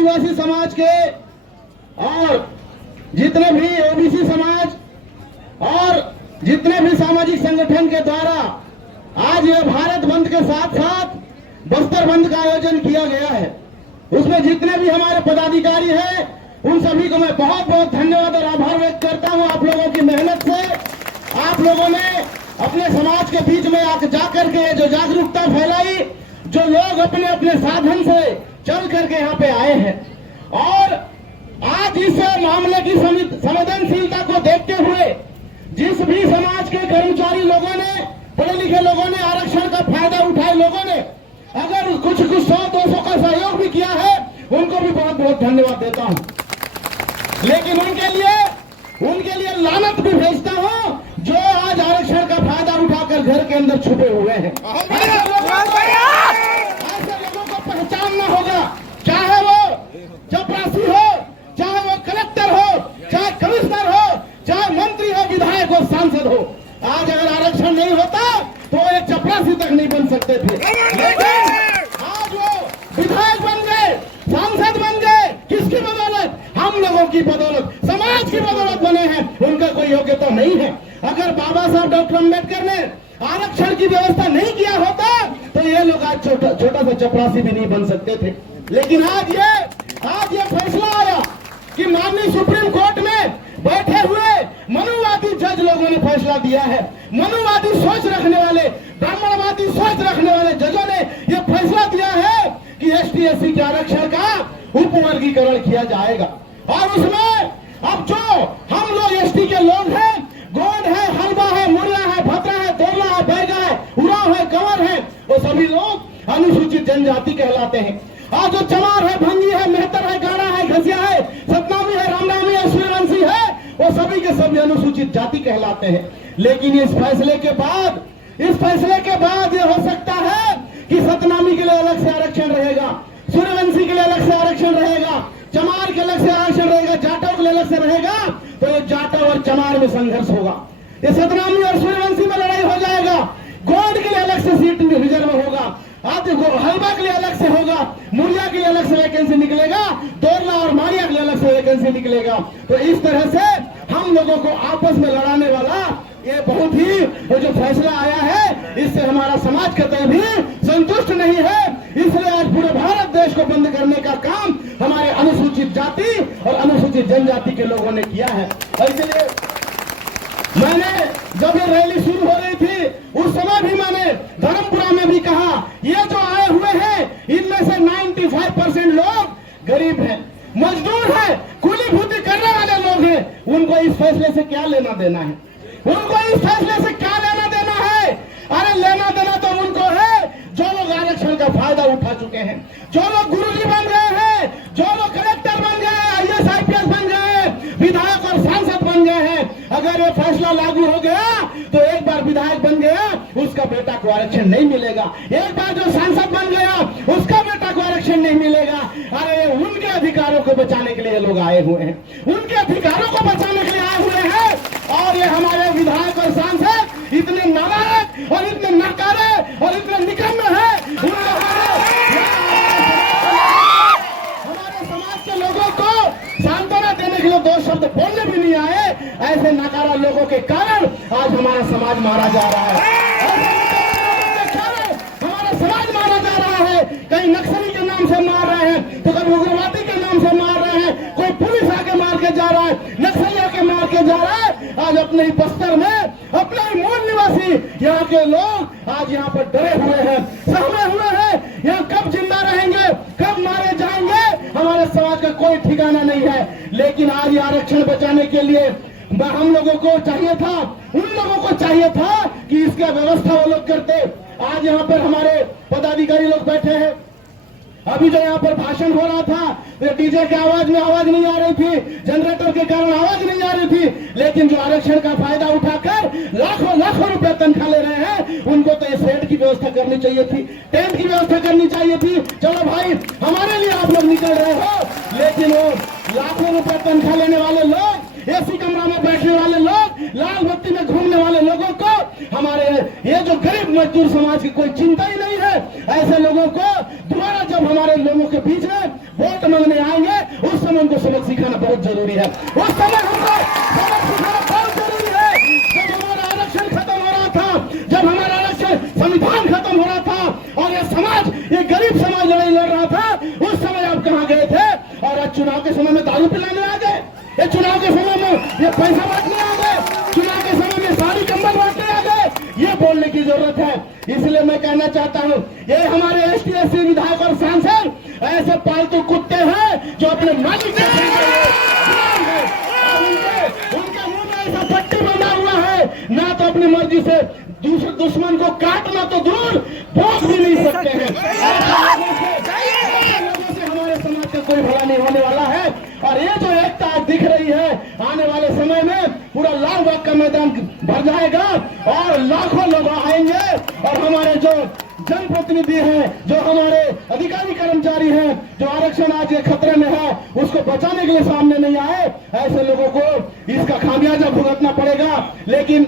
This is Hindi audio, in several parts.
आदिवासी समाज के और जितने भी ओबीसी समाज और जितने भी सामाजिक संगठन के द्वारा आज यह भारत बंद के साथ साथ बस्तर बंद का आयोजन किया गया है, उसमें जितने भी हमारे पदाधिकारी हैं उन सभी को मैं बहुत बहुत धन्यवाद और आभार व्यक्त करता हूं। आप लोगों की मेहनत से आप लोगों ने अपने समाज के बीच में आकर जाकर के जो जागरूकता फैलाई, जो लोग अपने अपने साधन से चल करके यहाँ पे आए हैं और आज इस मामले की संवेदनशीलता को देखते हुए जिस भी समाज के कर्मचारी लोगों ने, पढ़े लिखे लोगों ने, आरक्षण का फायदा उठाए लोगों ने अगर कुछ 100-200 का सहयोग भी किया है, उनको भी बहुत बहुत धन्यवाद देता हूं। लेकिन उनके लिए लानत भी भेजता हूं जो आज आरक्षण का फायदा उठाकर घर के अंदर छुपे हुए हैं। ऐसे लोगों को पहचानना होगा, चाहे वो चपरासी हो, चाहे वो कलेक्टर हो, चाहे कमिश्नर हो, चाहे मंत्री हो, विधायक हो, सांसद हो। आज अगर आरक्षण नहीं होता तो एक चपरासी तक नहीं बन सकते थे, लेकिन आज वो विधायक बन गए, सांसद बन गए। किसकी बदौलत? हम लोगों की बदौलत, समाज की बदौलत बने हैं। उनका कोई योग्यता नहीं है। अगर बाबा साहब डॉक्टर अम्बेडकर ने आरक्षण की व्यवस्था नहीं किया होता तो ये लोग आज छोटा सा चपरासी भी नहीं बन सकते थे। लेकिन आज ये फैसला आया कि माननीय सुप्रीम कोर्ट में बैठे हुए मनुवादी जज लोगों ने फैसला दिया है। मनुवादी सोच रखने वाले, ब्राह्मणवादी सोच रखने वाले जजों ने यह फैसला दिया है कि ST/SC के आरक्षण का उपवर्गीकरण किया जाएगा और उसमें अब जो हम लोग ST के लोग हैं, गोंड है, हलबा है, मुर्ला है, भद्रा है, तोरला है, बैगा है, उराव है, कंवर है, वो सभी लोग अनुसूचित जनजाति कहलाते हैं। और जो चमार है, भंगी है, मेहतर है, गाड़ा है, घसिया है, सतनामी है, रामनामी है, सूर्यवंशी है, वो सभी के सभी अनुसूचित जाति कहलाते हैं। लेकिन इस फैसले के बाद ये हो सकता है कि सतनामी के लिए अलग से आरक्षण रहेगा, सूर्यवंशी के लिए अलग से आरक्षण रहेगा, चमार के अलग से आरक्षण रहेगा, जाटव के लिए अलग से रहेगा। तो ये जाटव और चमार में संघर्ष होगा, ये सतनामी और सूर्यवंशी में लड़ाई हो जाएगा। गोंड के लिए अलग से सीट रिजर्व होगा, हलबा के लिए अलग से होगा, मुरिया के लिए अलग से वैकेंसी निकलेगा, तोरला और मारिया के लिए अलग से वैकेंसी निकलेगा। तो इस तरह से हम लोगों को आपस में लड़ाने वाला ये बहुत ही जो फैसला आया है, इससे हमारा समाज कतई भी संतुष्ट नहीं है। इसलिए आज पूरे भारत देश को बंद करने का काम हमारे अनुसूचित जाति और अनुसूचित जनजाति के लोगों ने किया है। इसलिए मैंने जब ये रैली शुरू हो रही थी उस समय भी मैंने धर्मपुरा में भी कहा, ये जो आए हुए हैं इनमें से 95% लोग गरीब हैं, मजदूर हैं, कूली भूती करने वाले लोग हैं। उनको इस फैसले से क्या लेना देना है? उनको इस फैसले से क्या लेना देना है? अरे लेना देना तो उनको है जो लोग आरक्षण का फायदा उठा चुके हैं, जो लोग गुरुजी बन गए हैं, जो लोग कलेक्टर बन गए, IAS IPS बन गए, विधायक और सांसद बन गए हैं। अगर ये फैसला लागू हो गया तो एक बार विधायक बन गया उसका बेटा को आरक्षण नहीं मिलेगा, एक बार जो सांसद बन गया उसका बेटा को आरक्षण नहीं मिलेगा। अरे उनके अधिकारों को बचाने के लिए लोग आए हुए हैं, उनके अधिकारों को बचाने के लिए आए हुए हैं। और ये हमारे विधायक और सांसद इतने नालायक और इतने नकारे और इतने निकम्मे हैं, हमारे समाज के लोगों को सांत्वना देने के लिए 2 शब्द बोलने भी नहीं आए। ऐसे नकारा लोगों के कारण आज हमारा समाज मारा जा रहा है, हमारा समाज मारा जा रहा है। कहीं नक्सली के नाम से मार रहे हैं तो कभी उग्रवादी के नाम से मार रहे हैं, कोई पुलिस आके मार के जा रहा है, नक्सली आके मार के जा रहा है। आज अपने ही बस्तर में अपने ही मूल निवासी यहाँ के लोग आज यहाँ पर डरे हुए हैं, सहमे हुए हैं। यहाँ कब जिंदा रहेंगे, कब मारे जाएंगे, हमारे समाज का कोई ठिकाना नहीं है। लेकिन आज आरक्षण बचाने के लिए हम लोगों को चाहिए था, उन लोगों को चाहिए था कि इसका व्यवस्था वो लोग करते। आज यहाँ पर हमारे पदाधिकारी लोग बैठे हैं, अभी जो यहाँ पर भाषण हो रहा था डीजे के आवाज में आवाज नहीं आ रही थी, जनरेटर के कारण आवाज नहीं आ रही थी। लेकिन जो आरक्षण का फायदा उठाकर लाखों रुपए तनख्वाह ले रहे हैं, उनको तो ये शेड की व्यवस्था करनी चाहिए थी, टेंट की व्यवस्था करनी चाहिए थी। चलो भाई हमारे लिए आप लोग निकल रहे हो, लेकिन वो लाखों रुपए तनख्वाह लेने वाले लोग, एसी कमरा में बैठने वाले लोग, लाल बत्ती में घूमने वाले लोगों को, हमारे ये जो गरीब मजदूर समाज की कोई चिंता ही नहीं है। ऐसे लोगों को दोबारा जब हमारे लोगों के बीच में वोट मांगने आएंगे उस समय उनको सबक सिखाना बहुत जरूरी है। उस समय हमको सबक सिखाना बहुत जरूरी है। जब हमारा आरक्षण खत्म हो रहा था, जब हमारा आरक्षण संविधान खत्म हो रहा था और ये समाज, ये गरीब समाज लड़ाई लड़ रहा था, उस समय आप कहाँ गए थे? और आज चुनाव के समय में दारू पिलाने आ गए, ये चुनाव के समय में ये पैसा बांटने आ गए, चुनाव के समय में सारी कंबल बांटने आ गए। ये बोलने की जरूरत है। इसलिए मैं कहना चाहता हूँ, ये हमारे एसटी-एससी विधायक और सांसद ऐसे पालतू कुत्ते हैं जो अपने मालिक के उनके मुंह में ऐसा पट्टी बंधा हुआ है, ना तो अपनी मर्जी से दूसरे दुश्मन को काटना तो दूर भोग भी नहीं सकते हैं। हमारे समाज का कोई भला नहीं होने वाला है। और ये जो एकता दिख रही है, आने वाले समय में पूरा लाल बाग का मैदान भर जाएगा और लाखों लोग आएंगे। और हमारे जो जनप्रतिनिधि हैं, जो हमारे अधिकारी कर्मचारी हैं, जो आरक्षण आज ये खतरे में है, उसको बचाने के लिए सामने नहीं आए, ऐसे लोगों को इसका खामियाजा भुगतना पड़ेगा। लेकिन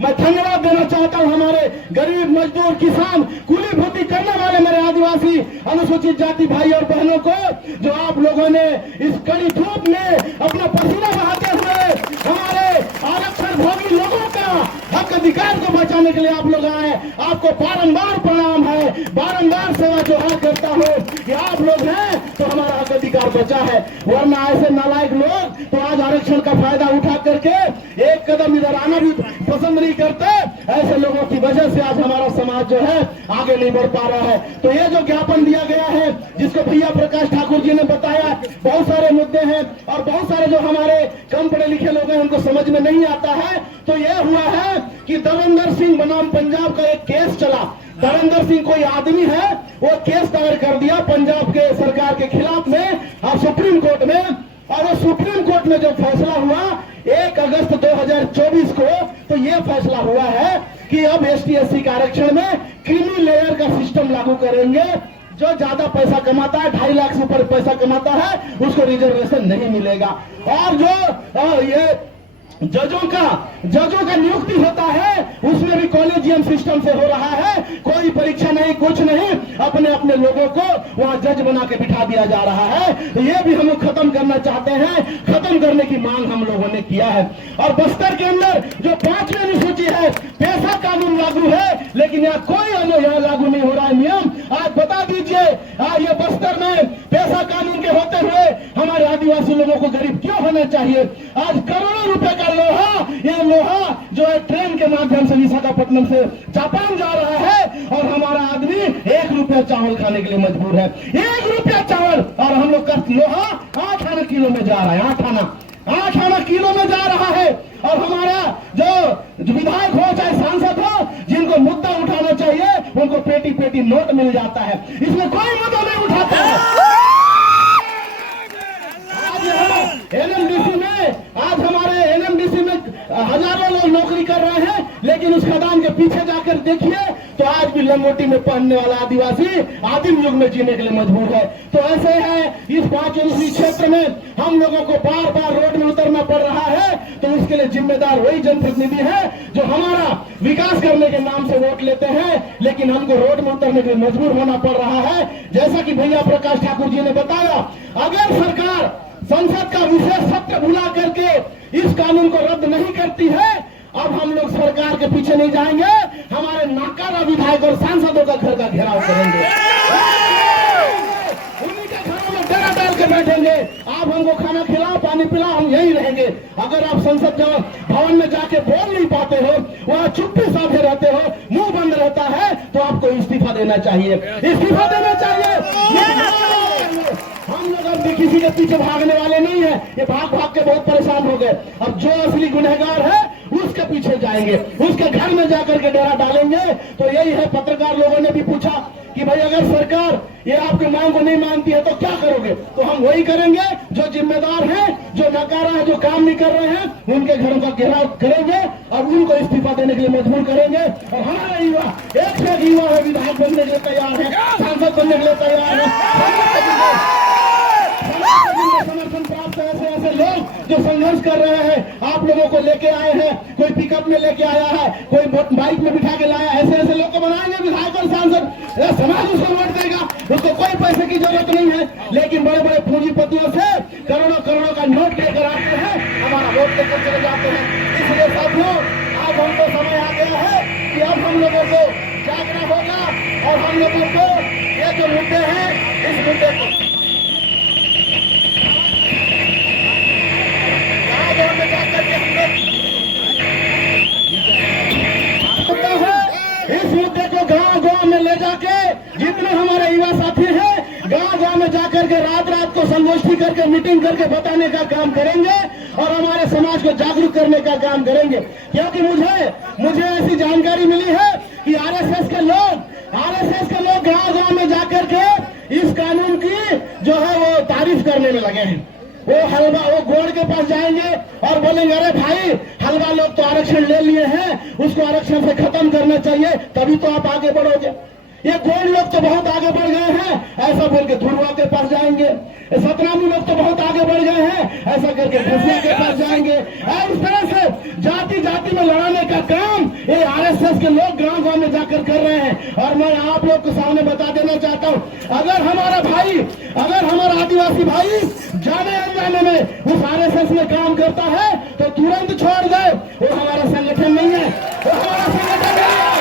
मैं धन्यवाद देना चाहता हूं हमारे गरीब, मजदूर, किसान, कूली भूती करने वाले मेरे आदिवासी अनुसूचित जाति भाई और बहनों को, जो आप लोगों ने इस कड़ी धूप में अपना पसीना बहाते हुए हमारे आरक्षण भोगी लोगों का हक अधिकार को बचाने के लिए आप लोग आए। आपको बारंबार प्रणाम है, बारंबार सेवा जोहार करता हूँ कि आप लोग हैं तो हमारा हक अधिकार बचा है। वरना ऐसे नालायक लोग तो आज आरक्षण का फायदा उठा करके एक कदम इधर आना भी पसंद नहीं करते। ऐसे लोगों की वजह से आज हमारा समाज जो है आगे नहीं बढ़ पा रहा है। तो ये जो ज्ञापन दिया गया है, जिसको भैया प्रकाश ठाकुर जी ने बताया, बहुत सारे मुद्दे हैं और बहुत सारे जो हमारे कम पढ़े लिखे लोग हैं उनको समझ में नहीं आता है। तो ये हुआ है कि देवेंद्र सिंह बनाम पंजाब का एक केस चला। देवेंद्र सिंह कोई आदमी है, वो केस दायर कर दिया पंजाब के सरकार के खिलाफ में और सुप्रीम कोर्ट में। और वो सुप्रीम कोर्ट में जो फैसला हुआ 1 अगस्त 2024 को, तो ये फैसला हुआ है कि अब एसटी-एससी के आरक्षण में क्रीमी लेयर का सिस्टम लागू करेंगे। जो ज्यादा पैसा कमाता है, 2.5 लाख से ऊपर पैसा कमाता है, उसको रिजर्वेशन नहीं मिलेगा। और जो ये जजों का नियुक्ति होता है, उसमें भी कॉलेजियम सिस्टम से हो रहा है। कोई परीक्षा नहीं, कुछ नहीं, अपने अपने लोगों को वहां जज बना के बिठा दिया जा रहा है। तो ये भी हम लोग खत्म करना चाहते हैं, खत्म करने की मांग हम लोगों ने किया है। और बस्तर के अंदर जो 5वीं अनुसूची है, पैसा कानून लागू है, लेकिन यहाँ कोई यहाँ लागू नहीं हो रहा है नियम। आज बता दीजिए, ये बस्तर में पैसा कानून के होते हुए हमारे आदिवासी लोगों को गरीब क्यों होना चाहिए? आज करोड़ों रुपए का लोहा, ये लोहा जो है ट्रेन के माध्यम से विशाखापट्टनम से जापान जा रहा है, और हमारा आदमी 1 रुपया चावल खाने के लिए मजबूर है। 1 रुपया चावल, और हम लोग का लोहा 8 आना किलो में जा रहा है, 8 आना किलो में जा रहा है। और हमारा जो विधायक हो चाहे सांसद हो, जिनको मुद्दा उठाना चाहिए, उनको पेटी पेटी नोट मिल जाता है। इसमें कोई मुद्दा नहीं उठाता है। आज हमारे एनएमडीसी में हजारों लोग नौकरी कर रहे हैं, लेकिन उस खदान के पीछे जाकर देखिए तो आज भी लंगोटी में पहनने वाला आदिवासी आदिम युग में जीने के लिए मजबूर है। तो ऐसे है, इस 5 अनुसूचित क्षेत्र में हम लोगों को बार बार रोड में उतरना पड़ रहा है। तो उसके लिए जिम्मेदार वही जनप्रतिनिधि है जो हमारा विकास करने के नाम से वोट लेते हैं, लेकिन हमको रोड में उतरने के लिए मजबूर होना पड़ रहा है। जैसा कि भैया प्रकाश ठाकुर जी ने बताया, अगर सरकार संसद का विशेष सत्र बुला करके इस कानून को रद्द नहीं करती है, अब हम लोग सरकार के पीछे नहीं जाएंगे, हमारे नाकारा विधायक और सांसदों का घर का घेराव करेंगे, उन्हीं के घरों में डेरा डाल के बैठेंगे। आप हमको खाना खिलाओ, पानी पिलाओ, हम यही रहेंगे। अगर आप संसद भवन में जाके बोल नहीं पाते हो, वहाँ चुप्पी साधे रहते हो, मुंह बंद रहता है, तो आपको इस्तीफा देना चाहिए, इस्तीफा देना चाहिए। हम लोग अब किसी के पीछे भागने वाले नहीं है। ये भाग के बहुत परेशान हो गए। अब जो असली गुनहगार है उसके पीछे जाएंगे, उसके घर में जाकर के डेरा डालेंगे। तो यही है, पत्रकार लोगों ने भी पूछा कि भाई अगर सरकार ये आपकी मांग को नहीं मानती है तो क्या करोगे? तो हम वही करेंगे, जो जिम्मेदार है, जो नकारा है, जो काम नहीं कर रहे हैं, उनके घरों का घेराव करेंगे और उनको इस्तीफा देने के लिए मजबूर करेंगे। और हमारा युवा, एक से एक युवा है, विधायक बनने के लिए तैयार है, सांसद बनने के लिए तैयार है। समर्थन प्राप्त ऐसे लोग जो संघर्ष कर रहे हैं, आप लोगों को लेके आए हैं, कोई पिकअप में लेके आया है, कोई बाइक में बिठा के लाया, ऐसे लोग को बनाएंगे विधायक और सांसद। समाज उसको वोट देगा, उसको कोई पैसे की जरूरत नहीं है, लेकिन बड़े बड़े पूंजीपतियों से करोड़ों करोड़ों का नोट लेकर आते हैं, हमारा वोट लेकर चले जाते हैं। इसलिए साथियों, आज हमको समय आ गया है कि अब हम लोगों को जागना होगा और हम लोगों को ये जो मुद्दे हैं, इस मुद्दे को गाँव में जाकर के हम लोग इस मुद्दे को गांव गांव में ले जाके जितने हमारे युवा साथी हैं, गांव गांव में जाकर के रात रात को संगोष्ठी करके मीटिंग करके बताने का काम करेंगे और हमारे समाज को जागरूक करने का काम करेंगे। क्योंकि मुझे ऐसी जानकारी मिली है कि आरएसएस के लोग गांव गांव में जाकर के इस कानून की जो है वो तारीफ करने में लगे हैं। वो गोड़ के पास जाएंगे और बोलेंगे, अरे भाई, हलवा लोग तो आरक्षण ले लिए हैं, उसको आरक्षण से खत्म करना चाहिए, तभी तो आप आगे बढ़ोगे। ये गोड़ लोग तो बहुत आगे बढ़ गए हैं, ऐसा बोल के धुरवा के पास जाएंगे। सतनामी लोग तो बहुत आगे बढ़ गए हैं, ऐसा करके भुसिया के पास जाएंगे। और इस तरह से जाति जाति में लड़ाने का काम ये आरएसएस के लोग गांव गांव में जाकर कर रहे हैं। और मैं आप लोग के सामने बता देना चाहता हूं, अगर हमारा आदिवासी भाई जाने अनजाने में उस आरएसएस में काम करता है तो तुरंत छोड़ दे, वो हमारा संगठन नहीं है, वो हमारा संगठन नहीं है।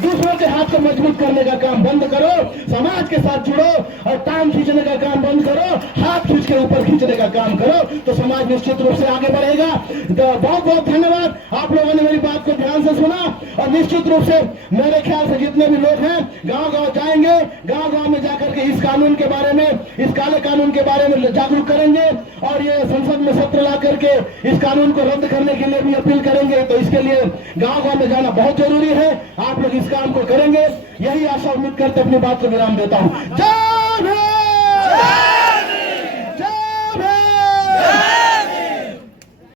दूसरों के हाथ को मजबूत करने का काम बंद करो, समाज के साथ जुड़ो और टांग खींचने का काम बंद करो, हाथ खींच के ऊपर खींचने का काम करो, तो समाज निश्चित रूप से आगे बढ़ेगा। तो बहुत बहुत धन्यवाद, आप लोगों ने मेरी बात को ध्यान से सुना। और निश्चित रूप से मेरे ख्याल से जितने भी लोग हैं गांव गांव जाएंगे, गांव गांव में जाकर के इस कानून के बारे में, इस काले कानून के बारे में जागरूक करेंगे और ये संसद में सत्र ला करके इस कानून को रद्द करने के लिए भी अपील करेंगे। तो इसके लिए गांव गांव में जाना बहुत जरूरी है। आप लोग इस काम को करेंगे, यही आशा उम्मीद करते अपनी बात को विराम देता हूं। जय